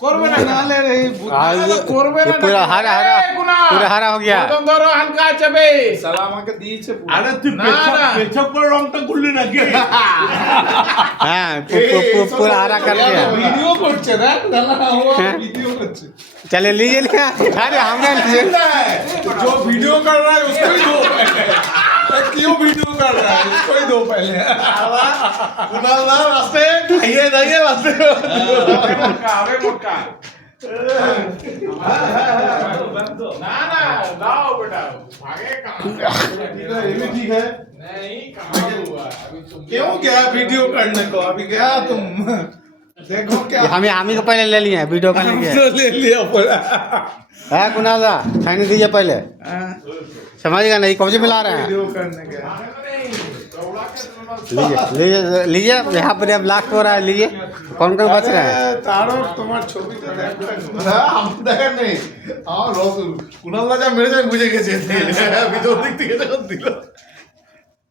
করবে না নালে রে করবে না पूरा हरा हरा पूरा हरा हो गया ধরো হালকা চাবে সালা আমাকে দিয়েছে পুরো। আরে তুই না, না। পেছক করে রংটা করলি নাকি हाँ पूरा हरा कर दिया ভিডিও করছে দেখ দাদা ও হ্যাঁ। ভিডিও করছে चले लीजिए लिया अरे हमने लिए जो वीडियो कर रहा है उसको ही दो पहले क्यों वीडियो कर रहा है उसको ही दो पहले কুনাল দা রাস্তে খাইয়ে দাইয়ে রাস্তে আবে মোটকা না না দাও বেটা ভাগে कहां ये भी ठीक है नहीं कहां हुआ अभी तुम क्यों गया वीडियो करने को अभी गया तुम देखो क्या हमें को पहले ले लिए वीडियो करने के तो ले लिया पड़ा है कुनाला खाने दीजिए पहले समझिएगा नहीं कब्जे में ला रहे हैं वीडियो करने गया दौड़ा के लीजिए लीजिए यहाँ पर अब लाख हो रहा है लीजिए कौन कौन बच रहे हैं তারও তোমার ছবিটা দেখবেন না আমি দেখেন নেই আমার রস কুনাল দা যা মেরেছে আমি বুঝে গেছি ভিতর দিক থেকে যখন দিল